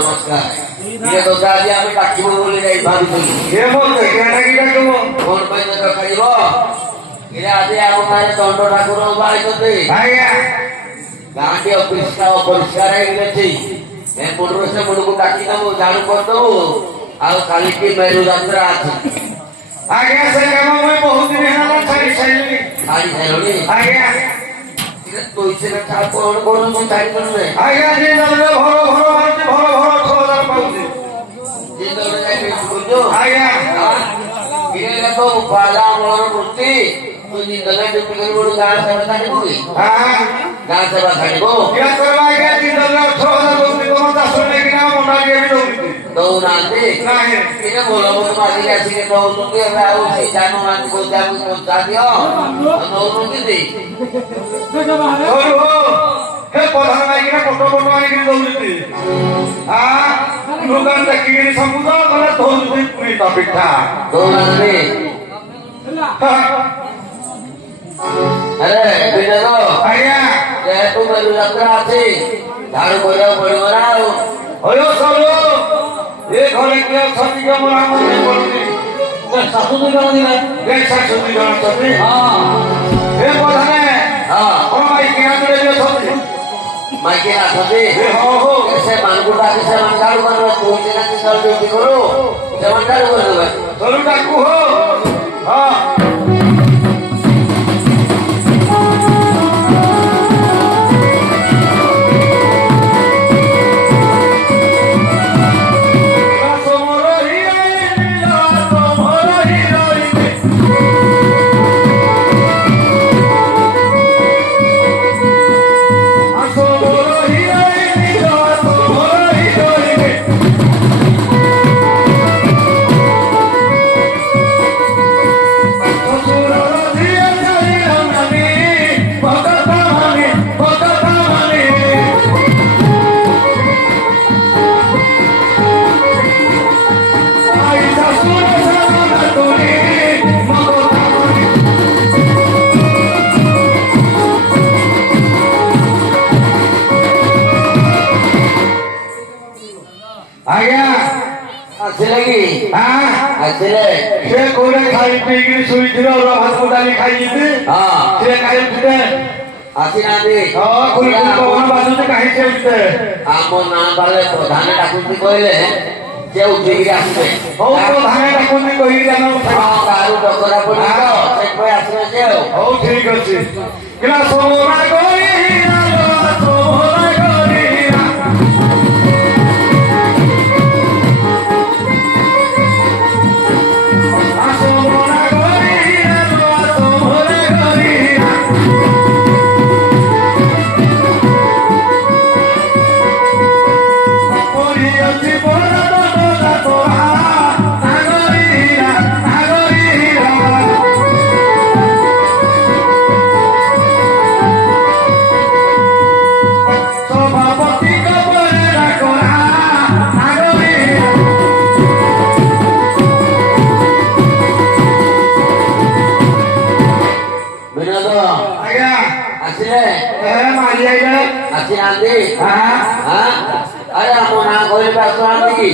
নমস্কার ইয়ে তো আজ আমি ডাকিব বলে যাই ভাবিছিলি কে বলতে কেনা কি ডাকব কোন পাইতে ডাকিব এরা আজ আপনার দণ্ড ঠাকুর বাড়িতে আজ্ঞা গাঁটি অপরিষ্কার হয়ে গেছে মনরে সে মনକୁ ডাকি দেবো ঝাড়ু କରିଦେବୁ ଆଉ କାଲିକି ମେରୁ ଯାତ୍ରା ଅଛି ଆଜ୍ଞା ସେ କାମ ମୁଁ ବହୁତ ଦିନ ହେଲା ଛାଡ଼ି ସାରିଲିଣି ଛାଡ଼ି ସାରିଲଣି ଆଜ୍ଞା ତୁ ଇଚ୍ଛା କଣ କଣ ମୁଁ ଛାଡ଼ି ପାରୁନି ଆଜ୍ଞା ଜିନ୍ଦଲରେ ଭଲ ଭଲ ମାରୁଛି ଭଲ ଭଲ ଖବର ପାଉଛି ଜିନ୍ଦଲରେ ଯାଇ ବୁଝୁ ଆଜ୍ଞା ଇରେ ତ ବାଜା ମୋର ମୂର୍ତ୍ତି ତୁ ଜିନ୍ଦଲରେ ଡ୍ୟୁଟି କରି ଗୋଟେ ଗାଁ ସେବା ଛାଡ଼ିବୁ କି ଗାଁ ସେବା ଛାଡ଼ିବୁ क्या करवा आज्ञा जिन्दलରେ 8000 ଦଉଛନ୍ତି ତମ ଚାଷ ନେଇକିନା ମଣ୍ଡା ଟିକେ ବି ଦଉଛନ୍ତି ଦଉନାହାନ୍ତି ନାହିଁ ଏଇଟା ଭଲ ଭଲ ମାଗିକି ଆସିକି ଦଉଛନ୍ତି ଏବେ ଆଉ ସେ ଜାଣୁନାହାନ୍ତି କହୁଛି ଆମକୁ ପଞ୍ଚା ଦିଅ ଦଉଛନ୍ତି हे प्रधान माइकिना फोटो फोटो आनिकिरी दौଛନ୍ତି दुकान देखिकिरी समूह गले दौଛନ୍ତି पुरी पिठा ଦଉନାହାନ୍ତି ଆରେ ବିନୋଦ ଆଜ୍ଞା ଯେହେତୁ ମେରୁ ଯାତ୍ରା ଅଛି ଝାଡୁ କରିବାକୁ ପଡିବ ନା ଆଉ ହଲୋ ସବୁ ଏ ଘରେ କିଏ ଅଛନ୍ତି କି ଆମର ଆମ ପଡୁଛି ଶାଶୁ ଦୁଇ ଜଣ ଦିନେ ଶାଶୁ ଦୁଇ ଜଣ ଅଛନ୍ତି ଏ ପ୍ରଧାନ ହଁ ମାଇକିନା ମିଳେ ଅଛନ୍ତି ମାଇକି ଆସନ୍ତି ହଉ ହଉ ସେ ମାନଙ୍କୁ ଡାକି ସେମାନେ ଝାଡୁ କରିବେ ତୁ ସିନା ଡ୍ୟୁଟି କରୁ ସେମାନେ ଝାଡୁ କରିଦେବେ ଚଲୁ ଡାକୁ ହୋ ହଁ आज्ञा ଆସିଲେ କି ଆସିଲେ ସେ କୋଉଠି ଖାଇ ପିଇକିରି ଶୋଇଥିବେ ଅରୁଆ ଭାତ ଡାଲି ଖାଇଯିବେ ହଁ ସେ କାହିଁ ଉଠିବେ ଆସିନାହାନ୍ତି ହଁ କୁଲି କୁଲି ପବନ ବାଜୁଛି କାହିଁ ସେ ଉଠିବେ ଆମ ନାଁ ବାଲେ ପ୍ରଧାନ ଡାକୁଛି କହିଲେ ସେ ଉଠିକିରି ଆସିବେ ହଉ ପ୍ରଧାନ ଡାକୁଛି କହିକି ଆମେ ହଁ କାହାକୁ ଡକରା ପଡିବ ସେଥିପାଇଁ ଆସିବେ ସେ ଆଉ ହଉ ଠିକ ଅଛି କିନା ସୋମରା କରି ସୋମରା କରି ଆସିନାହାନ୍ତି ଆରେ ଆମ ନାଁ କହିଲେ ଆସୁନାହାନ୍ତି କି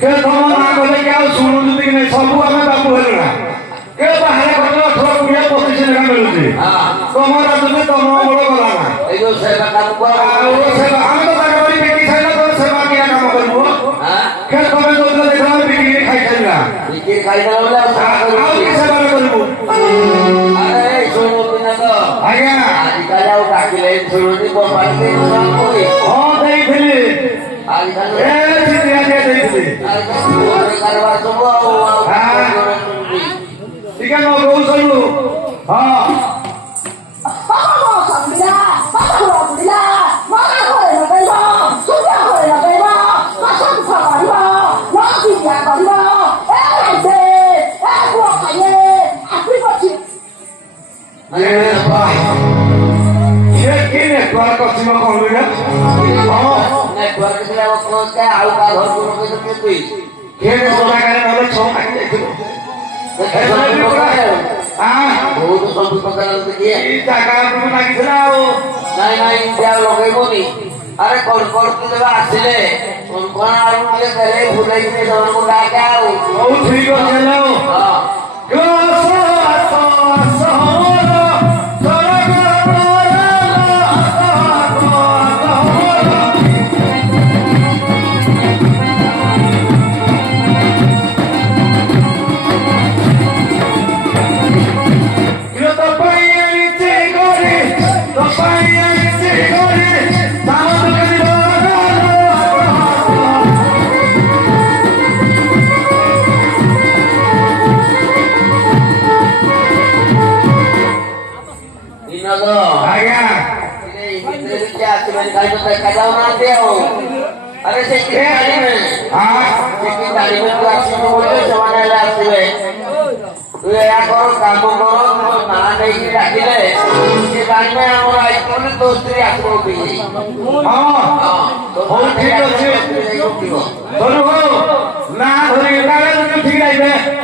के तम ना कहले के आ सुनु कि नहीं सब आमे बाबू हेलु ना के बाहर खर्च 18 20 25 टका मिलुची तम राजने तम बड़ गला ना ए जो सेवा काम को आ सेवा हम तो बागवानी बेटी खाइला तो सेवा किया काम करबो के तमे तो देखा बिकी खाइ खाइला बिकी खाइला बोले आ के सेवा करबो अरे सुनो बिना तो आज्ञा आजकल आउ डाकिले सुनुनी बोपाली कोई हां देइथिली आजकल ए चिटिया दे देइथिली करवा सब ठीक है नो गौ सलू हां ये की नेटवर्क अछि म कोन रे हां नेटवर्क से वो कौन का आउ का घर को लोग के कोई ये सोना करे नले 6 काटी देखिबो बहुत सब प्रकार दिए ई जागा को लागिसला ओ नहीं नहीं क्या लगेबोनी अरे कोन कोन के जगह आसिले କଣ ଆଉ ଟିକେ ଦେଲେ ଭୁଲେଇକି ସେମାନଙ୍କୁ ଡାକେ ଆଉ ହଉ ଠିକ ଅଛି ହେଲା ଆଉ। ହଁ ଆସ ଆସ ଆସ ମୋର ସରକାର ଆସ ଆସ ଆସ ମୋର। ଇଲୋ ତୋ ପାଇଁ ଆଣିଛି ଘରେ, ତୋ ପାଇଁ ଆଣିଛି ଘରେ, ତାମ ଦୋକାନୀ ବିନୋଦ ଆଜ୍ଞା। ଭିତରେ କିଛି ଆସିବେନି କାହିଁ ତ ଦେଖାଯାଉନାହାନ୍ତି ଆଉ ଆରେ ସେ କି ଜାଣିବେ ସେ କି ଜାଣିବେ ତୁ ଆସିବୁ ବୋଲି ସେମାନେ ହେଲେ ଆସିବେ ତୁ ଏହା କର କାମ କର ନାଁ ନେଇକି ଡାକିଲେ ସେ ଜାଣିବେ ଆମର ଆଇଛି ବୋଲି ତୋ ସ୍ତ୍ରୀ ଆସିବ ଉଠିକି ହଁ ହଉ ଠିକ ଅଛି। ଉଠିବ ଧରୁ ହଉ ନା ଧରି ଗାଁରେ ଠିକ ଲାଗିବେ।